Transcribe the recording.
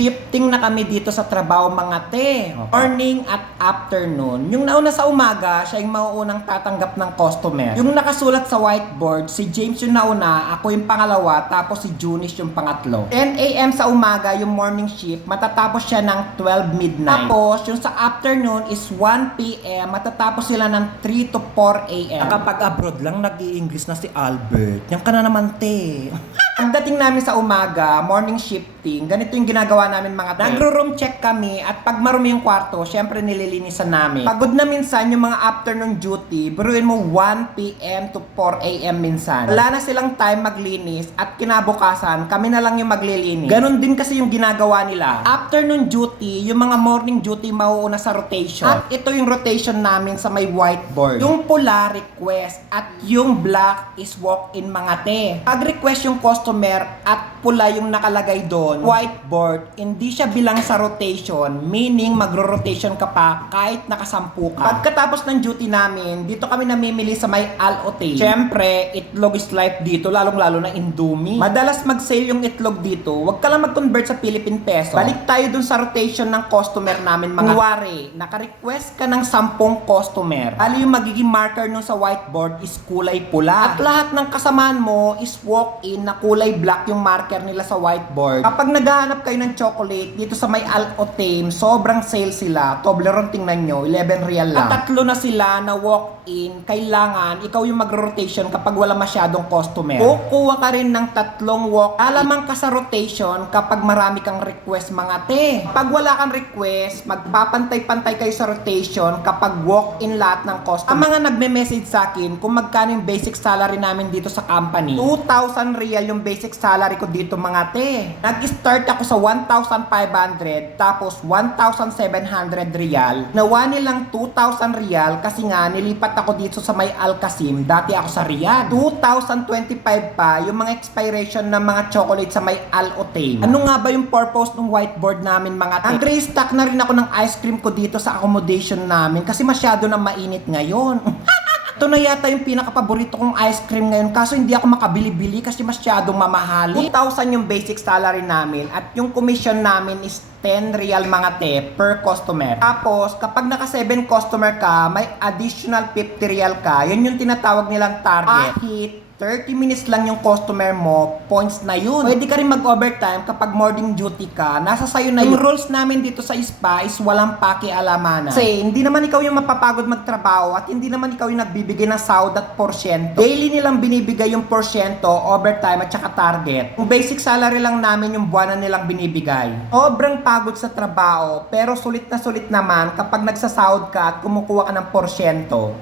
Shifting na kami dito sa trabaho mga te. Morning at afternoon. Yung nauna sa umaga, siya yung mauunang tatanggap ng customer. Yung nakasulat sa whiteboard, si James yung nauna, ako yung pangalawa, tapos si Junice yung pangatlo. 10 a.m. sa umaga, yung morning shift, matatapos siya ng 12 midnight. Tapos, yung sa afternoon is 1 p.m., matatapos sila ng 3 to 4 a.m. Kapag abroad lang, nag-i-English na si Albert. Yan ka na naman te. Ang dating namin sa umaga, morning shifting, ganito yung ginagawa namin mga te. Nagro-room check kami at pag marumi yung kwarto, syempre nililinisan namin. Pagod na minsan yung mga afternoon duty, biruin mo 1 p.m. to 4 a.m. minsan. Wala na silang time maglinis at kinabukasan, kami na lang yung maglilinis. Ganon din kasi yung ginagawa nila. Afternoon duty, yung mga morning duty mauuna sa rotation. At ito yung rotation namin sa may whiteboard. Yung pula, request, at yung black is walk-in mga te. Pag request yung customer at pula yung nakalagay doon, whiteboard, hindi siya bilang sa rotation, meaning magro-rotation ka pa kahit nakasampu ka. Pagkatapos ng duty namin, dito kami namimili sa may Al-Ote. Siyempre, itlog is life dito, lalong-lalo na Indomie. Madalas mag-sale yung itlog dito, wag ka lang mag-convert sa Philippine Peso. Balik tayo dun sa rotation ng customer namin mga kuwari, naka-request ka ng 10 customer. Ali yung magiging marker nun sa whiteboard is kulay pula. At lahat ng kasamaan mo is walk-in na kulay black yung marker nila sa whiteboard. Kapag naghahanap kayo ng chocolate dito sa may Al-Otem, sobrang sale sila. Toblerone tingnan nyo, 11 real lang. At tatlo na sila na walk-in, kailangan ikaw yung mag-rotation kapag wala masyadong customer. Kukuha ka rin ng 3 walk. Alamang ka sa rotation kapag marami kang request mga te. Pag wala kang request, magpapantay-pantay kayo sa rotation kapag walk-in lahat ng customer. Ang mga nagme-message sa akin kung magkano yung basic salary namin dito sa company, 2,000 real yung basic salary ko dito mga te. Nag-start ako sa 1,500 tapos 1,700 real. Nawa nilang 2,000 real kasi nga nilipat ako dito sa may Al-Qasim. Dati ako sa Riyadh. 2025 pa yung mga expiration ng mga chocolate sa may Al-Otem. Ano nga ba yung purpose ng whiteboard namin mga te? Nag-restock na rin ako ng ice cream ko dito sa accommodation namin kasi masyado na mainit ngayon. Ito na yata yung pinaka-paborito kong ice cream ngayon kaso hindi ako makabili-bili kasi masyadong mamahali. 2,000 yung basic salary namin at yung commission namin is 10 real mga te per customer. Tapos kapag naka 7 customer ka, may additional 50 real ka. Yun yung tinatawag nilang target. Kahit 30 minutes lang yung customer mo, points na yun. Pwede ka rin mag-overtime kapag morning duty ka. Nasa sayo na yun. Yung rules namin dito sa spa is walang pakialamanan. Kasi hindi naman ikaw yung mapapagod magtrabaho at hindi naman ikaw yung nagbibigay ng sahod at porsyento. Daily nilang binibigay yung porsyento, overtime at saka target. Yung basic salary lang namin yung buwanan nilang binibigay. Sobrang pagod sa trabaho pero sulit na sulit naman kapag nagsasahod ka at kumukuha ka ng porsyento.